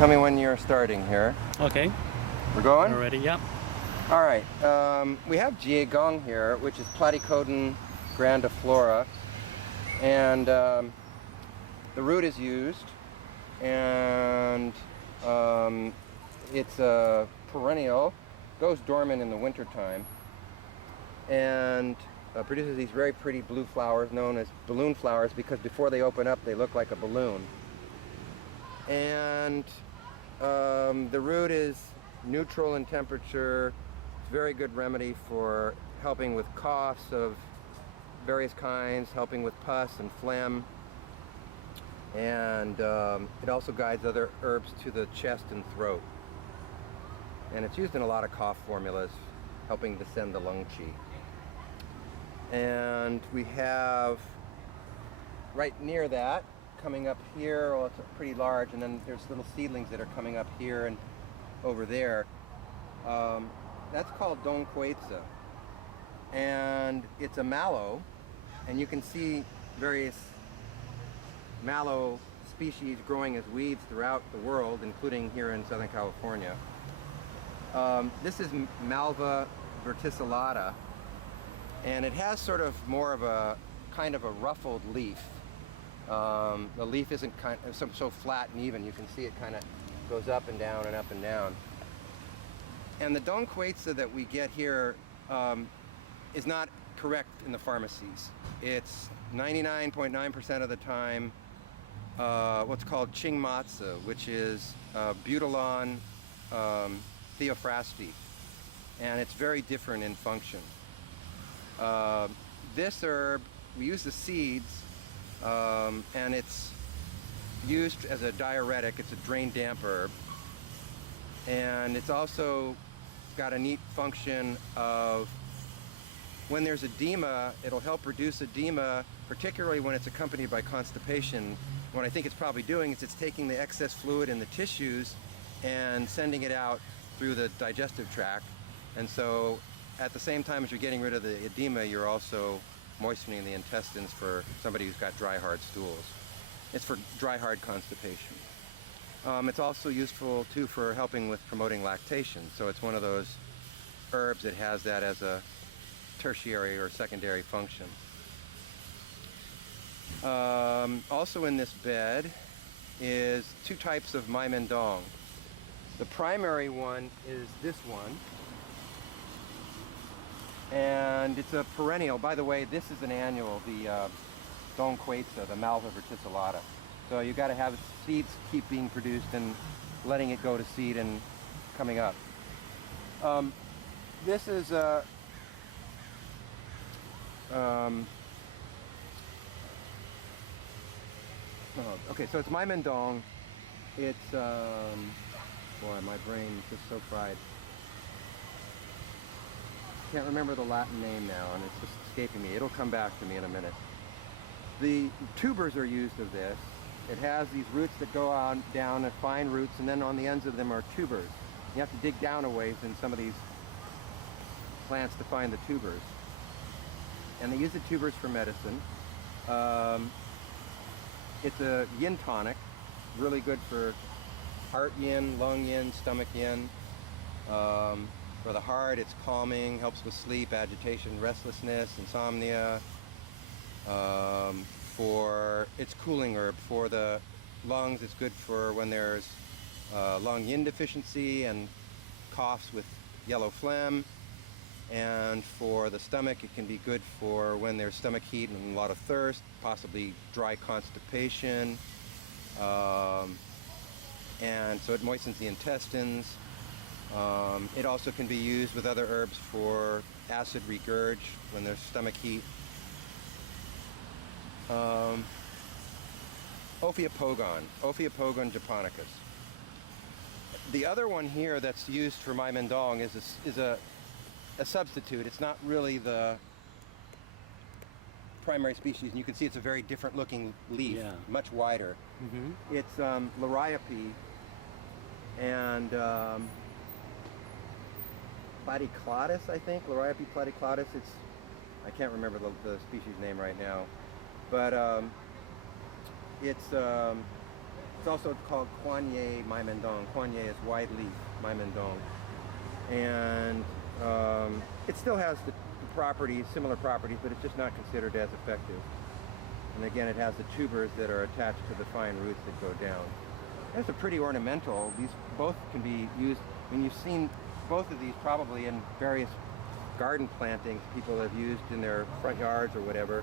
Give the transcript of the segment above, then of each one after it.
Tell me when you're starting here. Okay, We're going? we're ready, yeah. All right. We have Jiegong here, which is Platycodon grandiflora. And the root is used. And it's a perennial, goes dormant in the wintertime, and produces these very pretty blue flowers known as balloon flowers because before they open up they look like a balloon. And the root is neutral in temperature. It's a very good remedy for helping with coughs of various kinds, helping with pus and phlegm. And it also guides other herbs to the chest and throat. And it's used in a lot of cough formulas, helping descend the lung qi. And we have right near that, coming up here, well, it's pretty large, and then there's little seedlings that are coming up here and over there. That's called Dong Quetza. And it's a mallow, and you can see various mallow species growing as weeds throughout the world, including here in Southern California. This is Malva verticillata, and it has sort of more of a kind of a ruffled leaf. The leaf isn't so flat and even. You can see it kind of goes up and down and up and down. And the Dong Quetza that we get here is not correct in the pharmacies. It's 99.9% of the time what's called Qingmatsu, which is Butylon theophrasti, and it's very different in function. This herb, we use the seeds, and it's used as a diuretic. It's a drain damp herb, and it's also got a neat function of when there's edema, it'll help reduce edema, particularly when it's accompanied by constipation. What I think it's probably doing is it's taking the excess fluid in the tissues and sending it out through the digestive tract. And so at the same time as you're getting rid of the edema, you're also moistening the intestines for somebody who's got dry, hard stools. It's for dry, hard constipation. It's also useful too for helping with promoting lactation. So it's one of those herbs that has that as a tertiary or secondary function. Also in this bed is two types of Mai Mendong. The primary one is this one, and it's a perennial. By the way, this is an annual, the Dong Quetza, the Malva verticillata. So you've got to have seeds keep being produced and letting it go to seed and coming up. This is a okay, so it's Mai Mendong. It's boy, my brain is just so fried. Can't remember the Latin name now, and it's just escaping me. It'll come back to me in a minute. The tubers are used of this. It has these roots that go on down and fine roots, and then on the ends of them are tubers. You have to dig down a ways in some of these plants to find the tubers. And they use the tubers for medicine. It's a yin tonic, really good for heart yin, lung yin, stomach yin. For the heart, it's calming, helps with sleep, agitation, restlessness, insomnia. It's cooling herb. For the lungs, it's good for when there's lung yin deficiency and coughs with yellow phlegm. And for the stomach, it can be good for when there's stomach heat and a lot of thirst, possibly dry constipation. And so it moistens the intestines. It also can be used with other herbs for acid regurg when there's stomach heat. Ophiopogon japonicus. The other one here that's used for Mai Mendong is a substitute. It's not really the primary species, and you can see it's a very different looking leaf, Yeah. much wider. Mm-hmm. It's Liriope and Platycladus, I think. Liriope platycladus. I can't remember the species name right now, but it's It's also called Coignet Maimendong. Coignet is wide leaf Maimendong. And it still has the properties, similar properties, but it's just not considered as effective. And again, it has the tubers that are attached to the fine roots that go down. It's a pretty ornamental. These both can be used. I mean, you've seen both of these probably in various garden plantings people have used in their front yards or whatever.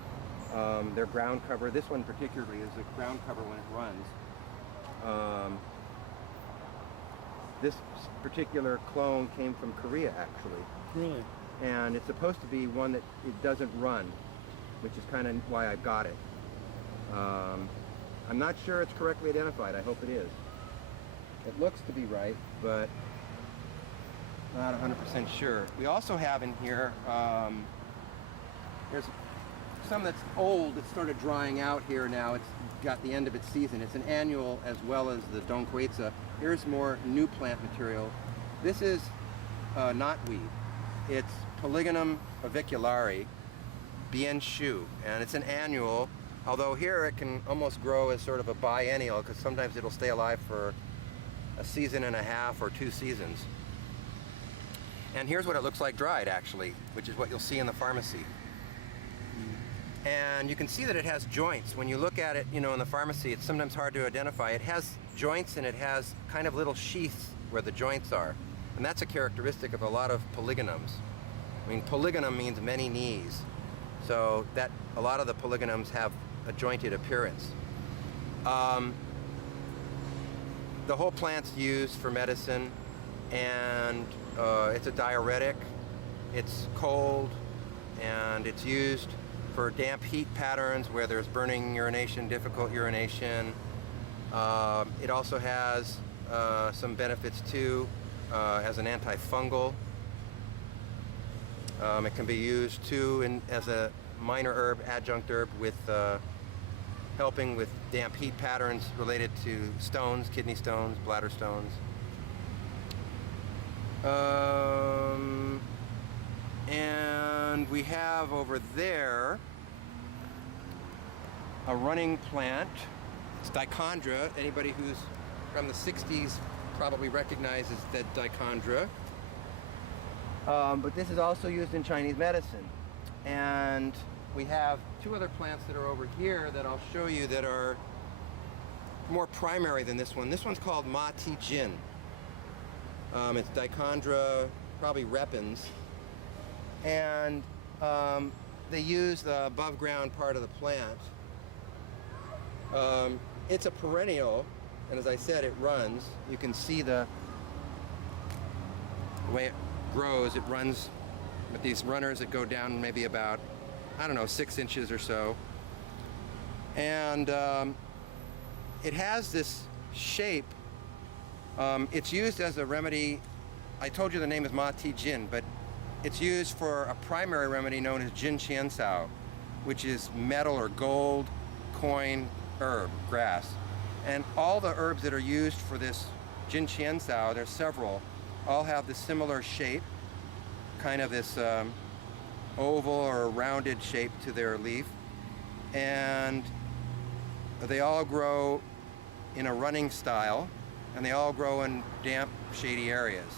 Their ground cover. This one particularly is a ground cover when it runs. This particular clone came from Korea, actually. Really? And it's supposed to be one that it doesn't run, which is kind of why I got it. I'm not sure it's correctly identified. I hope it is. It looks to be right, but not 100% sure. We also have in here, there's some that's old. It's sort of drying out here now. It's got the end of its season. It's an annual as well as the Dongquetsa. Here's more new plant material. This is knotweed. It's Polygonum aviculari, bien shu, and it's an annual, although here it can almost grow as sort of a biennial because sometimes it'll stay alive for a season and a half or 2 seasons. And here's what it looks like dried, actually, which is what you'll see in the pharmacy. And you can see that it has joints. When you look at it, you know, in the pharmacy, it's sometimes hard to identify. It has joints and it has kind of little sheaths where the joints are. And that's a characteristic of a lot of polygonums. I mean, polygonum means many knees. So that a lot of the polygonums have a jointed appearance. The whole plant's used for medicine, and it's a diuretic. It's cold, and it's used for damp heat patterns where there's burning urination, difficult urination. It also has some benefits too as an antifungal. It can be used too as a minor herb, adjunct herb, with helping with damp heat patterns related to stones, kidney stones, bladder stones. And we have over there a running plant. It's dichondra. Anybody who's from the 60s probably recognizes that dichondra. But this is also used in Chinese medicine. And we have 2 other plants that are over here that I'll show you that are more primary than this one. This one's called Ma Ti Jin. It's dichondra, probably repens. And they use the above ground part of the plant. It's a perennial, and as I said, it runs. You can see the way it grows. It runs with these runners that go down maybe about, I don't know, 6 inches or so. And it has this shape. It's used as a remedy. I told you the name is Ma Ti Jin, but it's used for a primary remedy known as Jin Qian Sao, which is metal or gold coin herb, grass. And all the herbs that are used for this Jin Qian Sao, there's several, all have this similar shape, kind of this oval or rounded shape to their leaf. And they all grow in a running style, and they all grow in damp, shady areas.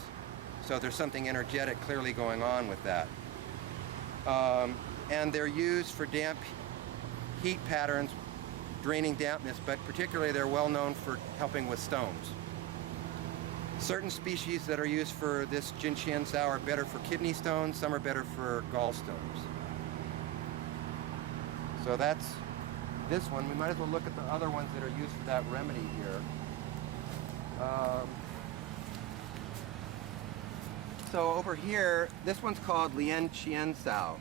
So there's something energetic clearly going on with that. And they're used for damp heat patterns, draining dampness, but particularly they're well known for helping with stones. Certain species that are used for this Jin Qian Sao are better for kidney stones, some are better for gallstones. So that's this one. We might as well look at the other ones that are used for that remedy here. So over here, this one's called Lian Qian Sao,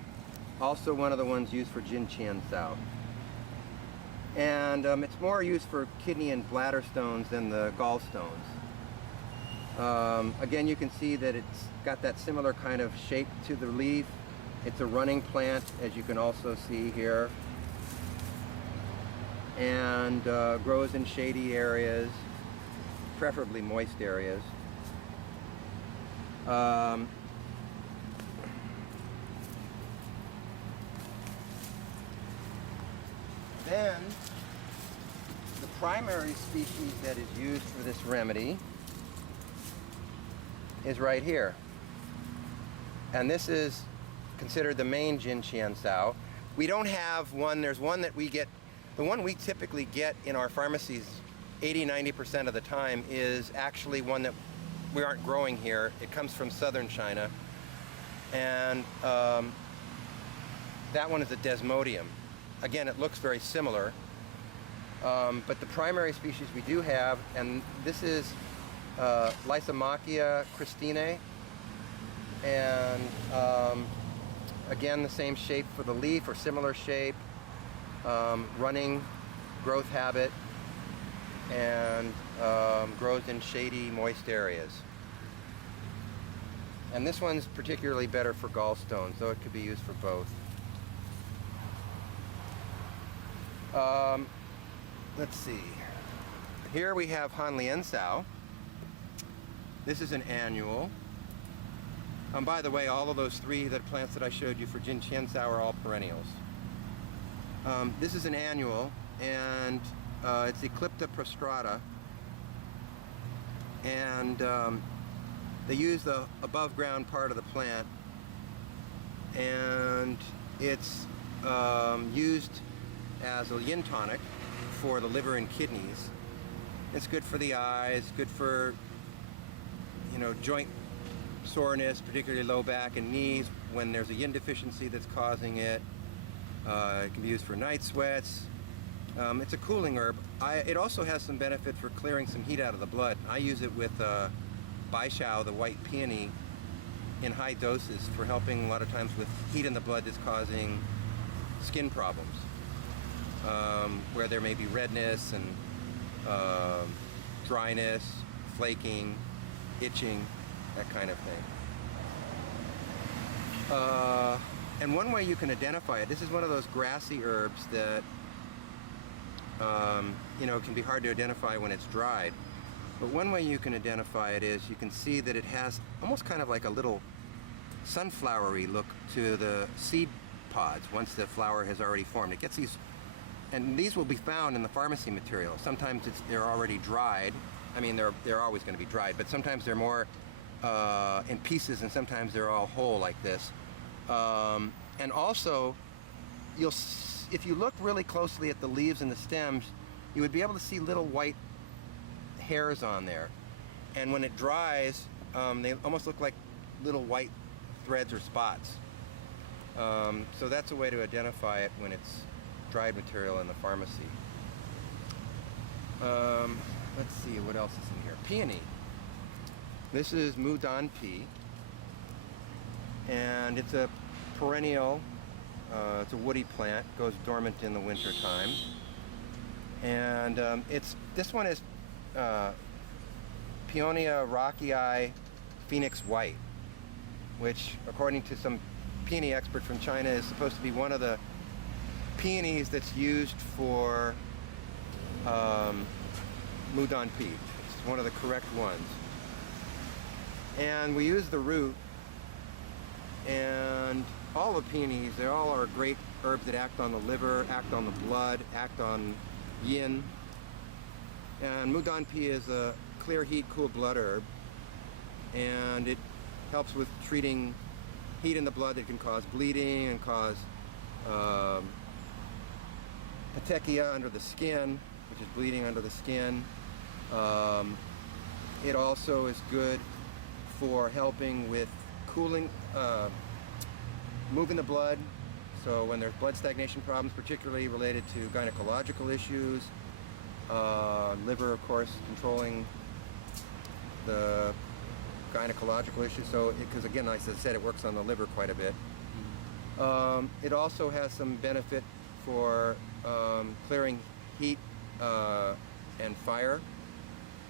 also one of the ones used for Jin Qian Sao. And it's more used for kidney and bladder stones than the gallstones. Again, you can see that it's got that similar kind of shape to the leaf. It's a running plant, as you can also see here. And grows in shady areas, preferably moist areas. Then the primary species that is used for this remedy is right here. And this is considered the main Jin Qian Sao. We don't have one, there's one that we get, the one we typically get in our pharmacies 80-90% of the time is actually one that we aren't growing here. It comes from southern China. And that one is a desmodium. Again, it looks very similar. But the primary species we do have, and this is Lysomachia christinae, and again the same shape for the leaf, or similar shape, running growth habit, and grows in shady, moist areas. And this one's particularly better for gallstones, though it could be used for both. Let's see. Here we have Hanliansao. This is an annual. By the way, all of those three plants that I showed you for Jin Qian Sao are all perennials. This is an annual, and it's Eclipta prostrata. And they use the above ground part of the plant, and it's used as a yin tonic for the liver and kidneys. It's good for the eyes, good for, you know, joint soreness, particularly low back and knees when there's a yin deficiency that's causing it. It can be used for night sweats. It's a cooling herb. It also has some benefit for clearing some heat out of the blood. I use it with Baishao, the white peony, in high doses for helping a lot of times with heat in the blood that's causing skin problems, where there may be redness and dryness, flaking, itching, that kind of thing. And one way you can identify it, this is one of those grassy herbs that you know, can be hard to identify when it's dried. But one way you can identify it is you can see that it has almost kind of like a little sunflowery look to the seed pods once the flower has already formed. It gets these, and these will be found in the pharmacy material. Sometimes they're already dried. I mean, they're always going to be dried, but sometimes they're more in pieces, and sometimes they're all whole like this. And also, if you look really closely at the leaves and the stems, you would be able to see little white hairs on there. And when it dries, they almost look like little white threads or spots. So that's a way to identify it when it's dried material in the pharmacy. Let's see, what else is in here? Peony. This is Mudan pea, and it's a perennial. It's a woody plant, goes dormant in the winter time. And this one is Peonia rockii Phoenix White, which, according to some peony expert from China, is supposed to be one of the peonies that's used for Mudan pea. It's one of the correct ones. And we use the root, and all the peonies, they all are great herbs that act on the liver, act on the blood, act on yin. And Mudan pea is a clear heat, cool blood herb, and it helps with treating heat in the blood that can cause bleeding and cause petechia under the skin, which is bleeding under the skin. It also is good for helping with cooling, moving the blood. So when there's blood stagnation problems, particularly related to gynecological issues, liver, of course, controlling the gynecological issues. So, because again, like I said, it works on the liver quite a bit. It also has some benefit for clearing heat and fire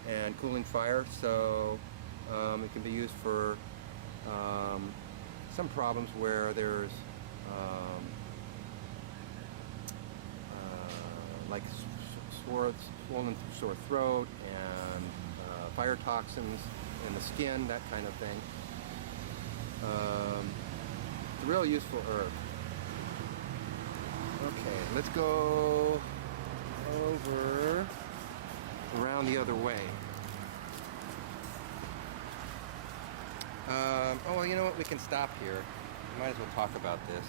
and cooling fire. So it can be used for some problems where there's like swollen sore throat and fire toxins in the skin, that kind of thing. It's a real useful herb. Okay, let's go over around the other way. Oh, well, you know what? We can stop here. Might as well talk about this.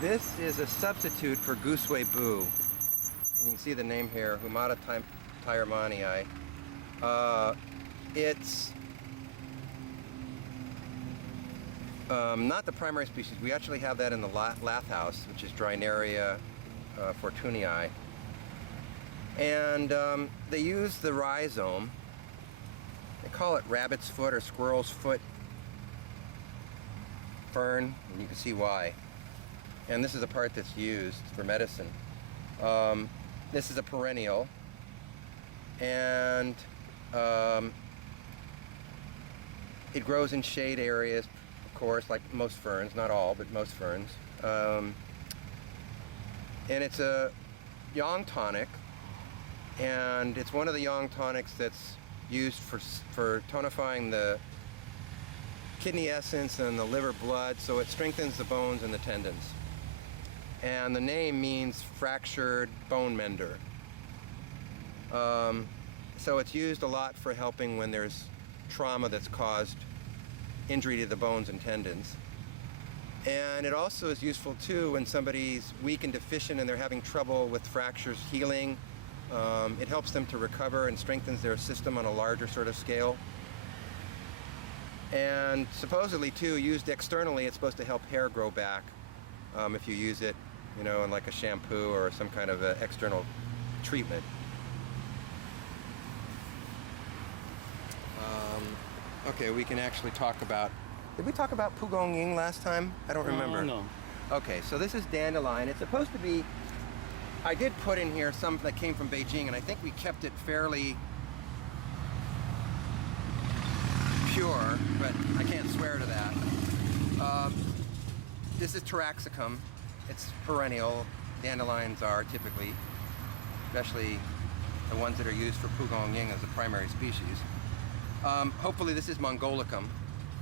This is a substitute for Gooseway Boo. You can see the name here, Humata tyermanii. It's not the primary species. We actually have that in the lath house, which is Drinaria fortunii. And they use the rhizome. They call it rabbit's foot or squirrel's foot fern, and you can see why. And this is the part that's used for medicine. This is a perennial, and it grows in shade areas, of course, like most ferns, not all, but most ferns. And it's a yang tonic, and it's one of the yang tonics that's used for tonifying the kidney essence and the liver blood, so it strengthens the bones and the tendons. And the name means fractured bone mender. So it's used a lot for helping when there's trauma that's caused injury to the bones and tendons. And it also is useful too when somebody's weak and deficient and they're having trouble with fractures healing. It helps them to recover and strengthens their system on a larger sort of scale. And supposedly too, used externally, it's supposed to help hair grow back if you use it, you know, in like a shampoo or some kind of external treatment. Okay, we can actually talk about, did we talk about Pugong Ying last time? I don't remember. No. Okay, so this is dandelion. It's supposed to be, I did put in here some that came from Beijing, and I think we kept it fairly pure, but I can't swear to that. This is Taraxacum. It's perennial. Dandelions are typically, especially the ones that are used for Pugong Ying as the primary species. Hopefully this is Mongolicum.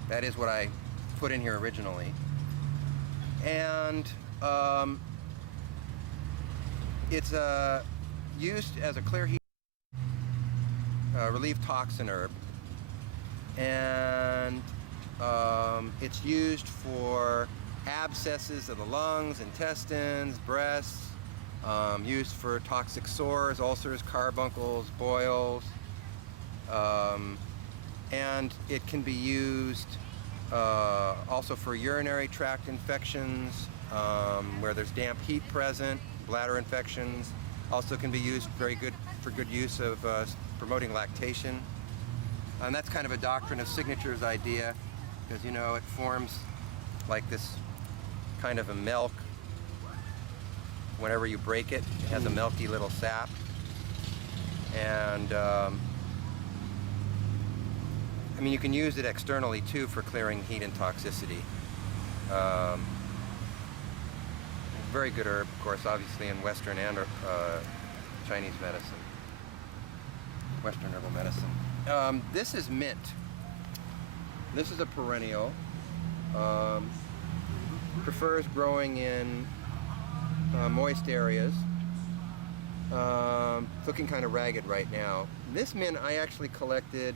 That is what I put in here originally. And it's used as a clear heat relief toxin herb. And it's used for abscesses of the lungs, intestines, breasts, used for toxic sores, ulcers, carbuncles, boils, and it can be used also for urinary tract infections, where there's damp heat present, bladder infections. Also can be used for good use of promoting lactation. And that's kind of a doctrine of signatures idea, because you know it forms like this kind of a milk. Whenever you break it, it has a milky little sap. And I mean, you can use it externally too for clearing heat and toxicity. Very good herb, of course, obviously in Western and Chinese medicine, Western herbal medicine. This is mint. This is a perennial. Prefers growing in moist areas. It's looking kind of ragged right now. This mint I actually collected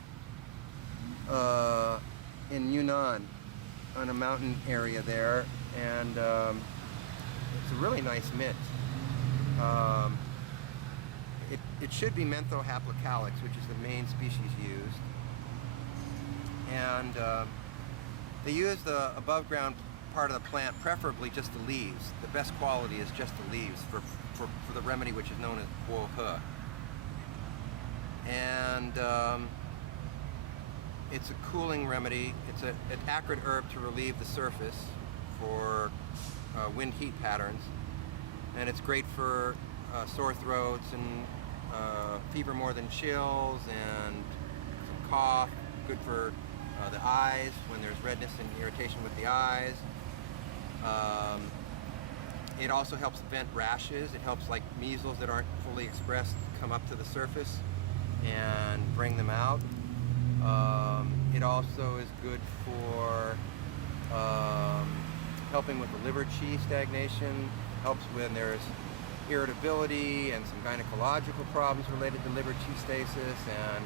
in Yunnan on a mountain area there, and it's a really nice mint. It should be Mentho haplocalyx, which is the main species used. And they use the above ground part of the plant, preferably just the leaves. The best quality is just the leaves for the remedy which is known as guo he. And it's a cooling remedy. It's an acrid herb to relieve the surface for wind heat patterns. And it's great for sore throats and fever more than chills and some cough. Good for the eyes when there's redness and irritation with the eyes. It also helps vent rashes. It helps like measles that aren't fully expressed come up to the surface and bring them out. It also is good for helping with the liver qi stagnation, helps when there's irritability and some gynecological problems related to liver qi stasis and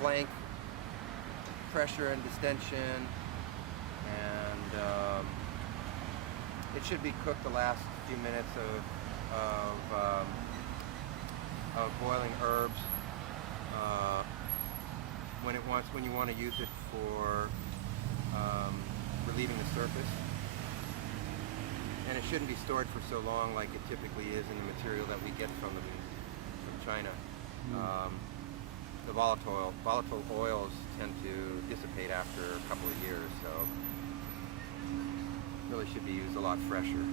flank pressure and distension. And it should be cooked the last few minutes of boiling herbs when you want to use it for relieving the surface. And it shouldn't be stored for so long like it typically is in the material that we get from China. The volatile oils tend to dissipate after a couple of years, so really should be used a lot fresher.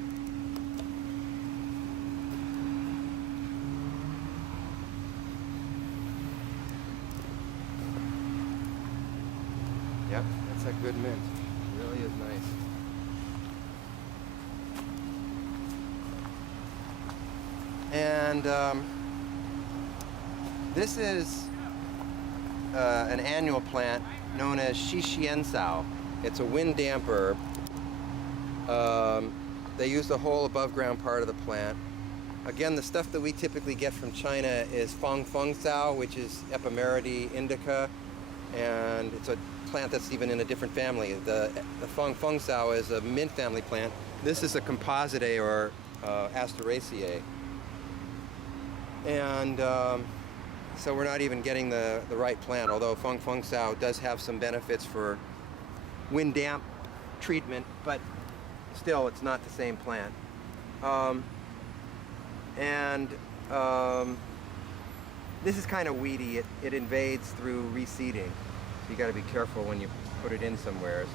Yep, that's a good mint. It really is nice. And this is an annual plant known as Shixiansao. It's a wind damp herb. They use the whole above ground part of the plant. Again, the stuff that we typically get from China is Fangfengcao, which is Epimeridae indica, and it's a plant that's even in a different family. The Fangfengcao is a mint family plant. This is a Compositae or Asteraceae. And so we're not even getting the right plant, although Fangfengcao does have some benefits for wind damp treatment, but still it's not the same plant. This is kind of weedy. It invades through reseeding, so you got to be careful when you put it in somewheres.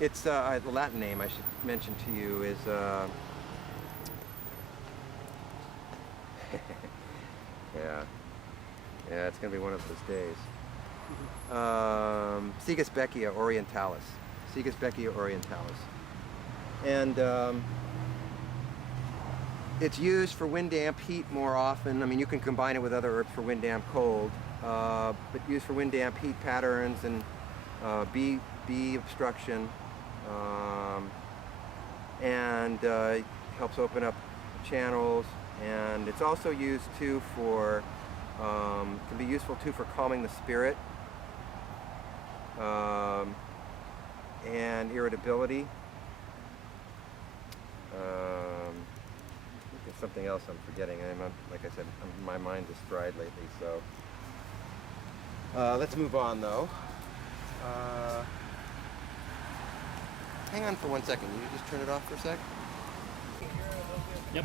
It's the Latin name I should mention to you is yeah, it's gonna be one of those days. Sigisbeckia orientalis. Sigisbeckia orientalis. And it's used for wind damp heat more often. I mean, you can combine it with other herbs for wind damp cold, but used for wind damp heat patterns and bee obstruction, and helps open up channels. And it's also used too for, can be useful too for calming the spirit and irritability. There's something else I'm forgetting. Like I said, my mind is fried lately. So let's move on though. Hang on for 1 second. Can you just turn it off for a sec? Yep.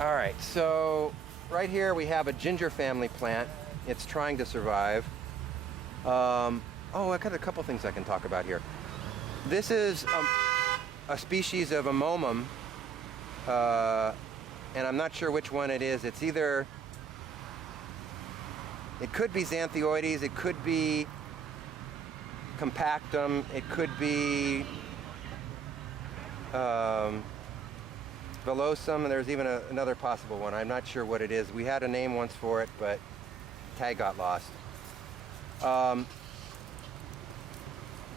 All right, so right here we have a ginger family plant. It's trying to survive. Oh, I got a couple things I can talk about here. This is a species of amomum, and I'm not sure which one it is. It's either, it could be Xanthioides, it could be compactum, it could be villosum, and there's even another possible one. I'm not sure what it is. We had a name once for it, but tag got lost.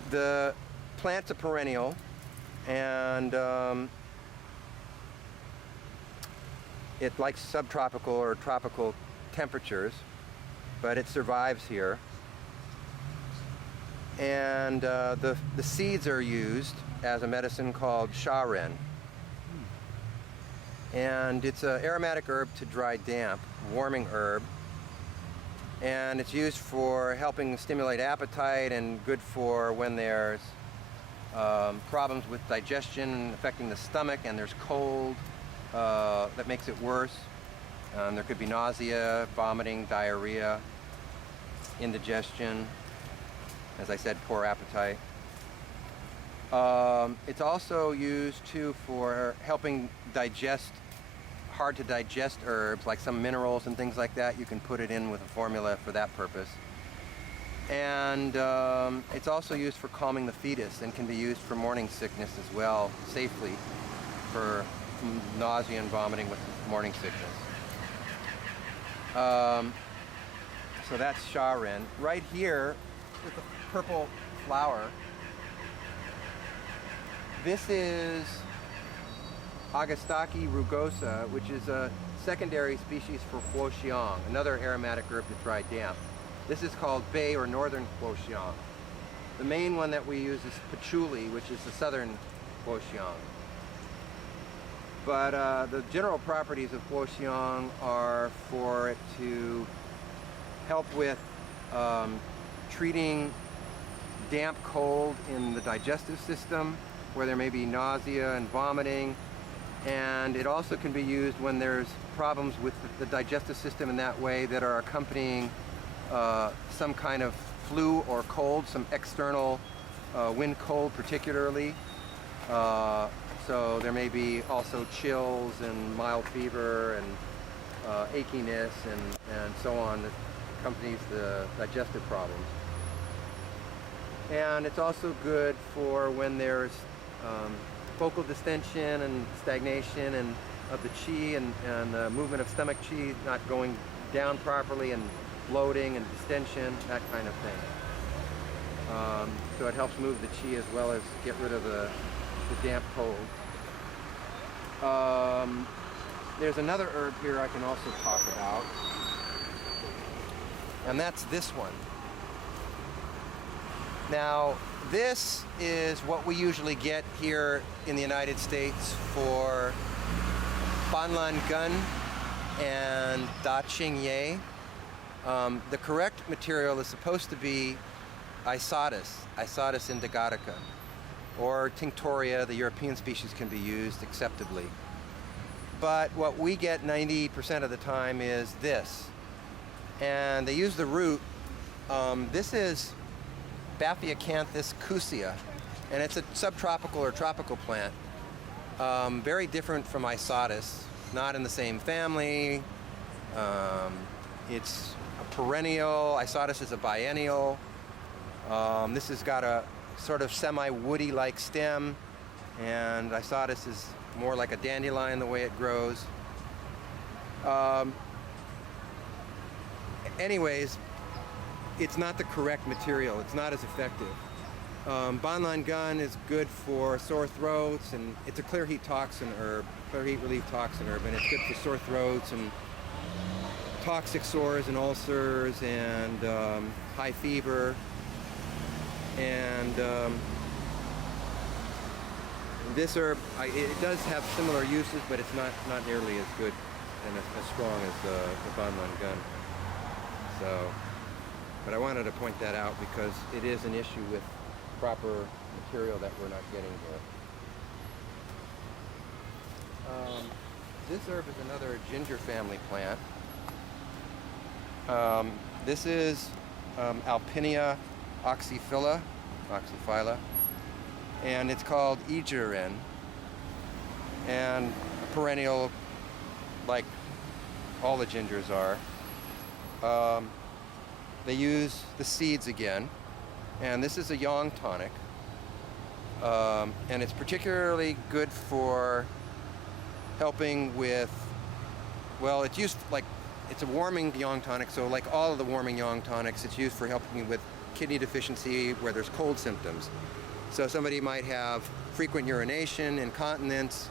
The plant's a perennial, and it likes subtropical or tropical temperatures, but it survives here. And the seeds are used as a medicine called shahren. And it's an aromatic herb to dry damp, warming herb. And it's used for helping stimulate appetite and good for when there's problems with digestion affecting the stomach and there's cold that makes it worse. There could be nausea, vomiting, diarrhea, indigestion, as I said, poor appetite. It's also used too for helping digest hard to digest herbs like some minerals and things like that. You can put it in with a formula for that purpose. And it's also used for calming the fetus and can be used for morning sickness as well, safely, for nausea and vomiting with morning sickness. So that's shahren. Right here with the purple flower This is Agastaki rugosa, which is a secondary species for huoxiang, another aromatic herb to dry damp. This is called bay or northern huoxiang. The main one that we use is patchouli, which is the southern huoxiang. But the general properties of huoxiang are for it to help with treating damp cold in the digestive system, where there may be nausea and vomiting. And it also can be used when there's problems with the digestive system in that way that are accompanying some kind of flu or cold, some external wind cold particularly. So there may be also chills and mild fever and achiness and so on that accompanies the digestive problems. And it's also good for when there's focal distension and stagnation and of the qi and the movement of stomach qi not going down properly and bloating and distension, that kind of thing. So it helps move the qi as well as get rid of the damp cold. There's another herb here I can also talk about, and that's this one. Now, this is what we usually get here in the United States for Banlan Gun and Da Qing Ye. The correct material is supposed to be Isotis indicatica, or Tinctoria. The European species can be used acceptably. But what we get 90% of the time is this. And they use the root. This is Baphiacanthus cusia, and it's a subtropical or tropical plant. Very different from Isotis, not in the same family. It's a perennial. Isotis is a biennial. This has got a sort of semi-woody-like stem, and Isotis is more like a dandelion the way it grows. Anyways, it's not the correct material. It's not as effective. Banlan Gun is good for sore throats, and it's a clear heat toxin herb, clear heat relief toxin herb, and it's good for sore throats and toxic sores and ulcers and high fever. And this herb, it does have similar uses, but it's not nearly as good and as strong as the Banlan Gun. So, but I wanted to point that out because it is an issue with proper material that we're not getting here. This herb is another ginger family plant. This is Alpinia oxyphylla, and it's called Ijiren, and a perennial like all the gingers are. They use the seeds again, and this is a yang tonic, and it's particularly good for helping with, well, it's used like, it's a warming yang tonic, so like all of the warming yang tonics, it's used for helping with kidney deficiency where there's cold symptoms. So somebody might have frequent urination, incontinence,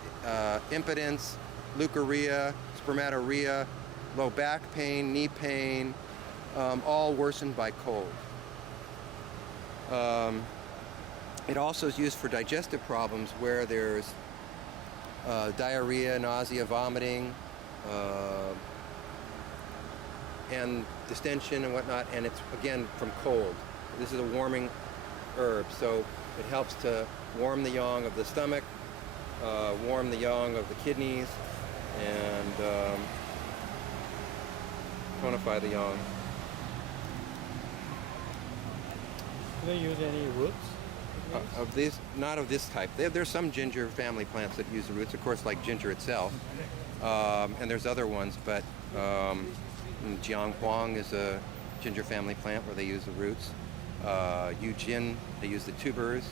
impotence, leukorrhea, spermatorrhea, low back pain, knee pain, all worsened by cold. It also is used for digestive problems where there's diarrhea, nausea, vomiting, and distension and whatnot, and it's again from cold. This is a warming herb, so it helps to warm the yang of the stomach, warm the yang of the kidneys, and tonify the yang. Do they use any roots? Of these, not of this type. There's some ginger family plants that use the roots, of course, like ginger itself, and there's other ones, but Jianghuang is a ginger family plant where they use the roots. Yujin, they use the tubers.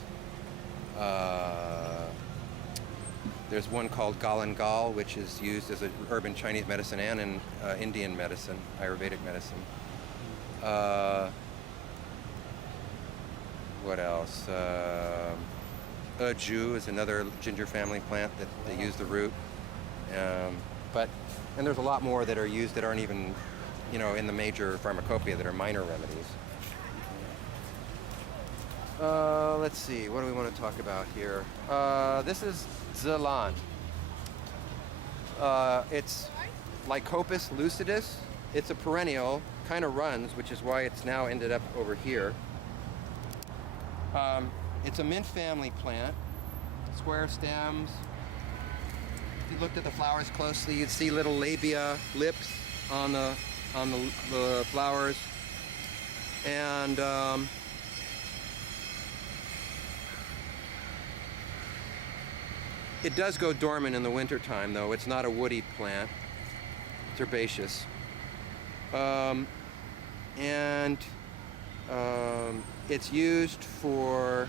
There's one called Galangal, which is used as an herb in Chinese medicine and in Indian medicine, Ayurvedic medicine. What else? Ju is another ginger family plant that they use the root. And there's a lot more that are used that aren't even, in the major pharmacopoeia, that are minor remedies. Let's see, what do we want to talk about here? This is Zelan. It's Lycopus lucidus. It's a perennial, kind of runs, which is why it's now ended up over here. It's a mint family plant, square stems. If you looked at the flowers closely, you'd see little labia lips on the flowers, and it does go dormant in the wintertime, though. It's not a woody plant. It's herbaceous. It's used for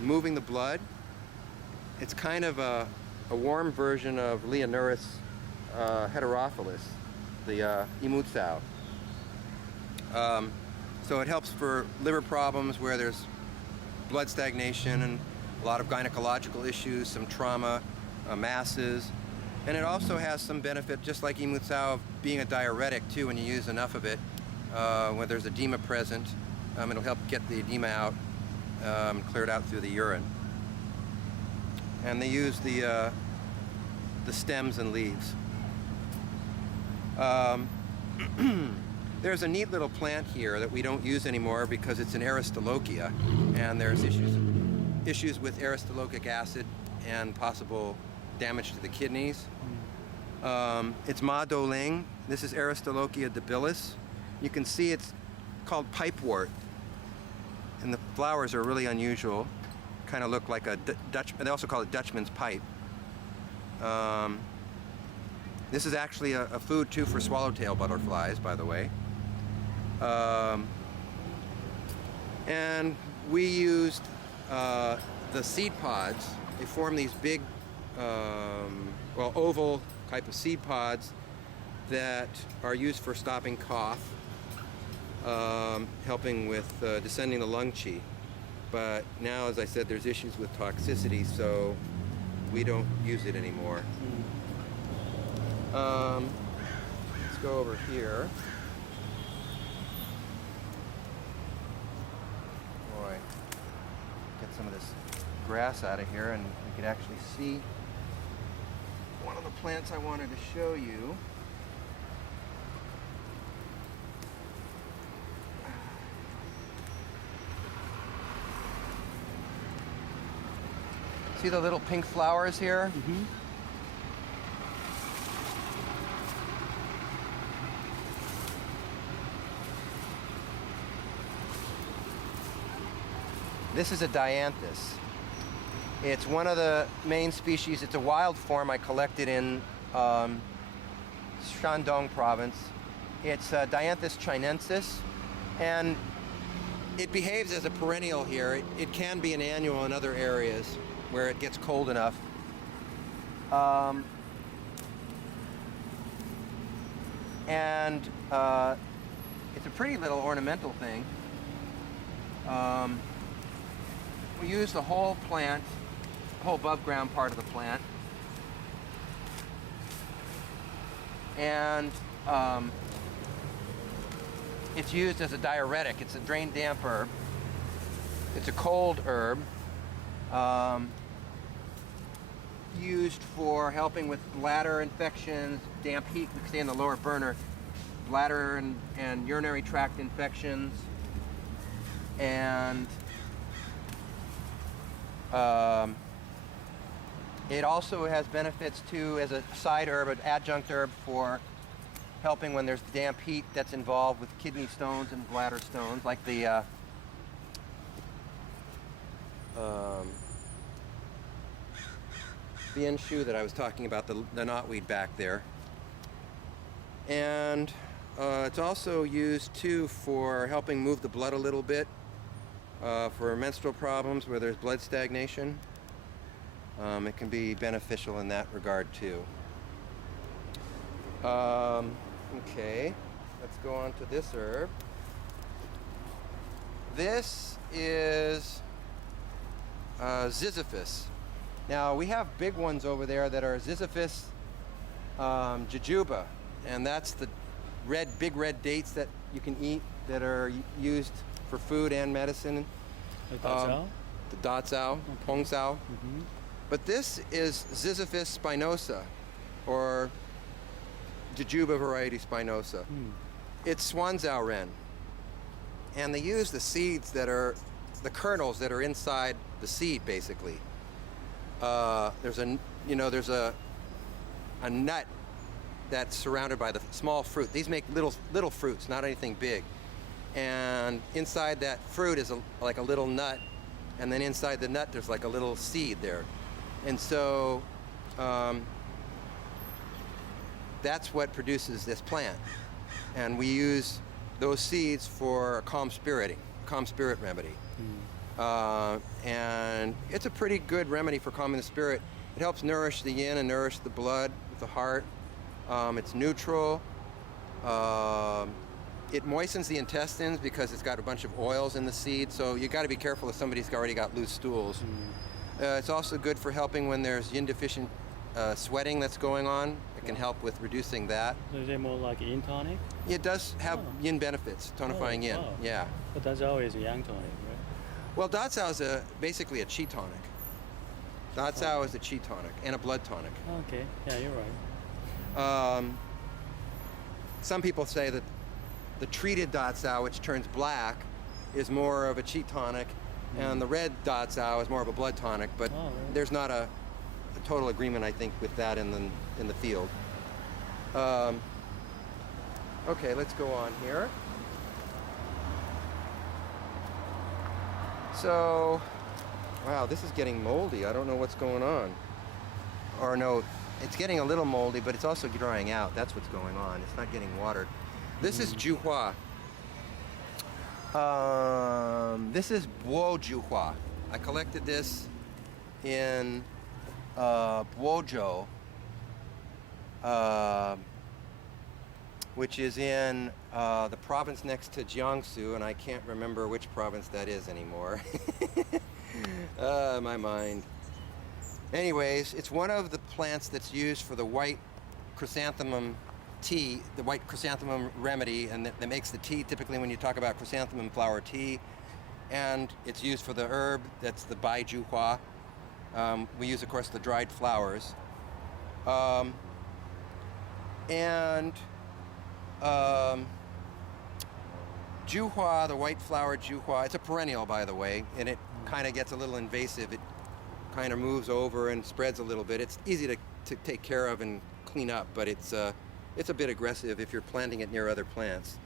moving the blood. It's kind of a warm version of Leonurus heterophilus, the imutsao. So it helps for liver problems where there's blood stagnation and a lot of gynecological issues, some trauma, masses. And it also has some benefit, just like imutsao, of being a diuretic too when you use enough of it. When there's edema present, it'll help get the edema out, cleared out through the urine. And they use the stems and leaves. There's a neat little plant here that we don't use anymore because it's an Aristolochia, and there's issues with aristolochic acid and possible damage to the kidneys. It's Ma Doling. This is Aristolochia debilis. You can see it's called pipewort, and the flowers are really unusual. Kind of look like a Dutch. They also call it Dutchman's pipe. This is actually a food too for swallowtail butterflies, by the way. And we used the seed pods. They form these big, oval type of seed pods that are used for stopping cough, helping with descending the lung qi. But now, as I said, there's issues with toxicity, so we don't use it anymore. Let's go over here. Boy, get some of this grass out of here, and we could actually see one of the plants I wanted to show you. See the little pink flowers here? Mm-hmm. This is a dianthus. It's one of the main species. It's a wild form I collected in Shandong province. It's Dianthus chinensis, and it behaves as a perennial here. It can be an annual in other areas where it gets cold enough. It's a pretty little ornamental thing. We use the whole plant, the whole above ground part of the plant. And it's used as a diuretic. It's a drain damp herb. It's a cold herb. Used for helping with bladder infections, damp heat, we stay in the lower burner, bladder and urinary tract infections, and it also has benefits too as a side herb, an adjunct herb for helping when there's damp heat that's involved with kidney stones and bladder stones, like the Bienshu that I was talking about, the knotweed back there. And it's also used too for helping move the blood a little bit for menstrual problems where there's blood stagnation. It can be beneficial in that regard too. Okay, let's go on to this herb. This is Ziziphus. Now we have big ones over there that are Ziziphus jujuba, and that's the big red dates that you can eat that are used for food and medicine. Like that The datsao, pongsao. But this is Ziziphus spinosa, or jujuba variety spinosa. It's swanzao ren, and they use the seeds that are the kernels that are inside the seed, basically. There's a nut that's surrounded by the small fruit. These make little fruits, not anything big. And inside that fruit is like a little nut, and then inside the nut there's like a little seed there. And so that's what produces this plant. And we use those seeds for a calm spirit remedy. And it's a pretty good remedy for calming the spirit. It helps nourish the yin and nourish the blood, the heart. It's neutral. It moistens the intestines because it's got a bunch of oils in the seed, so you got to be careful if somebody's already got loose stools. It's also good for helping when there's yin deficient sweating that's going on. It can help with reducing that. So is it more like yin tonic? It does have yin benefits, tonifying yin. Wow. Yeah. But datsao is a yang tonic, right? Well, datsao is basically a qi tonic. Datsao is a qi tonic and a blood tonic. Okay, yeah, you're right. Some people say that the treated datsao, which turns black, is more of a qi tonic, and the red datsao is more of a blood tonic. But really? there's not a total agreement, I think, with that in the field. Okay, let's go on here. So, wow, this is getting moldy. I don't know what's going on. Or no, it's getting a little moldy, but it's also drying out. That's what's going on. It's not getting watered. This is juhua. This is Bo juhua. I collected this in Guozhou, which is in the province next to Jiangsu, and I can't remember which province that is anymore. My mind. Anyways, it's one of the plants that's used for the white chrysanthemum tea, the white chrysanthemum remedy, and that makes the tea typically when you talk about chrysanthemum flower tea. And it's used for the herb, that's the bai juhua. We use, of course, the dried flowers. Juhua, the white flower juhua, it's a perennial, by the way, and it kind of gets a little invasive. It kind of moves over and spreads a little bit. It's easy to take care of and clean up, but it's a bit aggressive if you're planting it near other plants.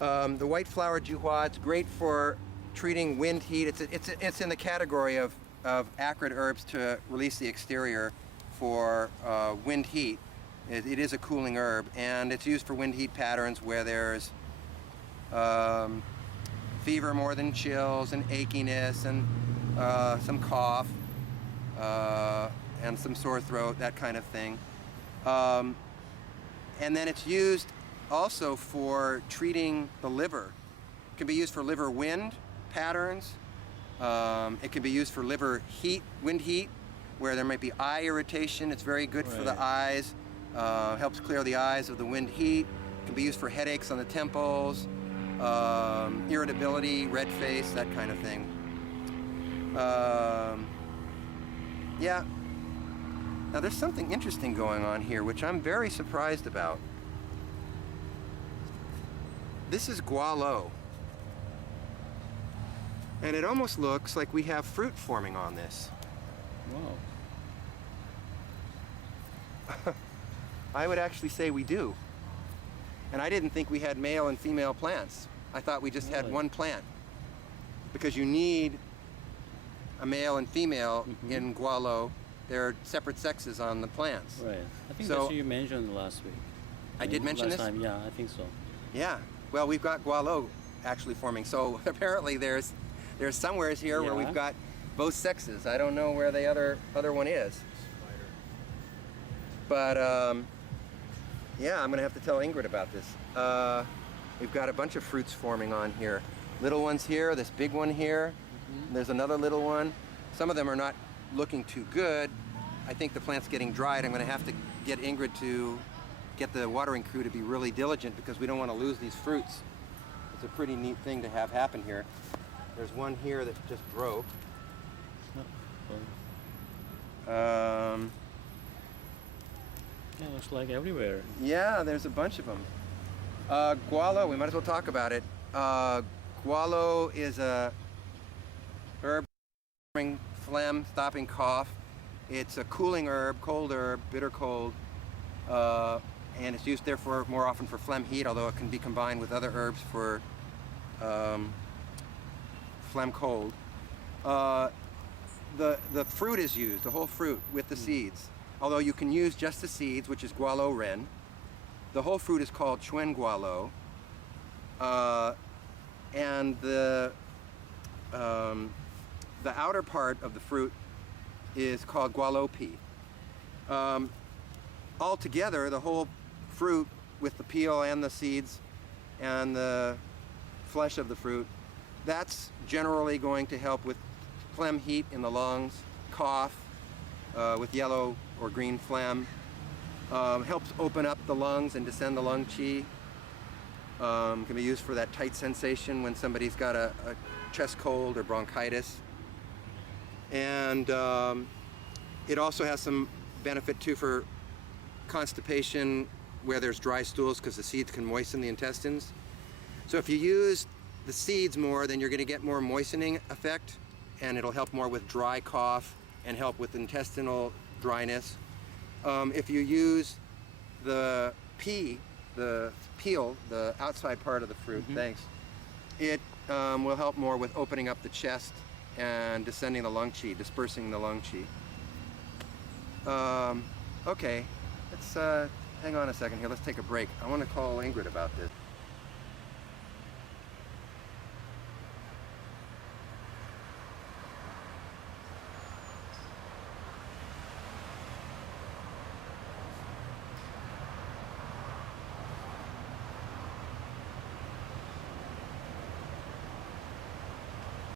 The white flower juhua, it's great for treating wind heat. It's in the category of acrid herbs to release the exterior for wind heat. It is a cooling herb, and it's used for wind heat patterns where there's fever more than chills, and achiness, and some cough, and some sore throat, that kind of thing. And then it's used also for treating the liver. It can be used for liver wind patterns. It can be used for liver heat, wind heat, where there might be eye irritation. It's very good for the eyes. Helps clear the eyes of the wind heat. It can be used for headaches on the temples, irritability, red face, that kind of thing. Yeah. Now there's something interesting going on here, which I'm very surprised about. This is gualo. And it almost looks like we have fruit forming on this. Wow. I would actually say we do. And I didn't think we had male and female plants. I thought we just had one plant. Because you need a male and female in gualo. There are separate sexes on the plants. Right. I think So- that's what you mentioned last week. I did mention last this? time, yeah, I think so. Yeah. Well, we've got gualo actually forming. So apparently there's somewheres here where Yeah. we've got both sexes. I don't know where the other one is. But yeah, I'm gonna have to tell Ingrid about this. We've got a bunch of fruits forming on here. Little ones here, this big one here. There's another little one. Some of them are not looking too good. I think the plant's getting dried. I'm going to have to get Ingrid to get the watering crew to be really diligent because we don't want to lose these fruits. It's a pretty neat thing to have happen here. There's one here that just broke. Yeah, looks like everywhere. Yeah, there's a bunch of them. Gualo, we might as well talk about it. Gualo is a herb stopping phlegm, stopping cough. It's a cooling herb, cold herb, bitter cold, and it's used therefore more often for phlegm heat, although it can be combined with other herbs for phlegm cold. The fruit is used, the whole fruit with the seeds. Although you can use just the seeds, which is gualo ren. The whole fruit is called chuen gualo. And the outer part of the fruit is called gualo pea. Altogether, the whole fruit with the peel and the seeds and the flesh of the fruit, that's generally going to help with phlegm heat in the lungs, cough, with yellow or green phlegm, helps open up the lungs and descend the lung qi. Can be used for that tight sensation when somebody's got a chest cold or bronchitis. And it also has some benefit too for constipation where there's dry stools because the seeds can moisten the intestines. So if you use the seeds more, then you're going to get more moistening effect, and it'll help more with dry cough and help with intestinal dryness. If you use the pea, the peel, the outside part of the fruit, thanks, it will help more with opening up the chest and descending the lung qi, dispersing the lung qi. Okay, let's hang on a second here. Let's take a break. I want to call Ingrid about this.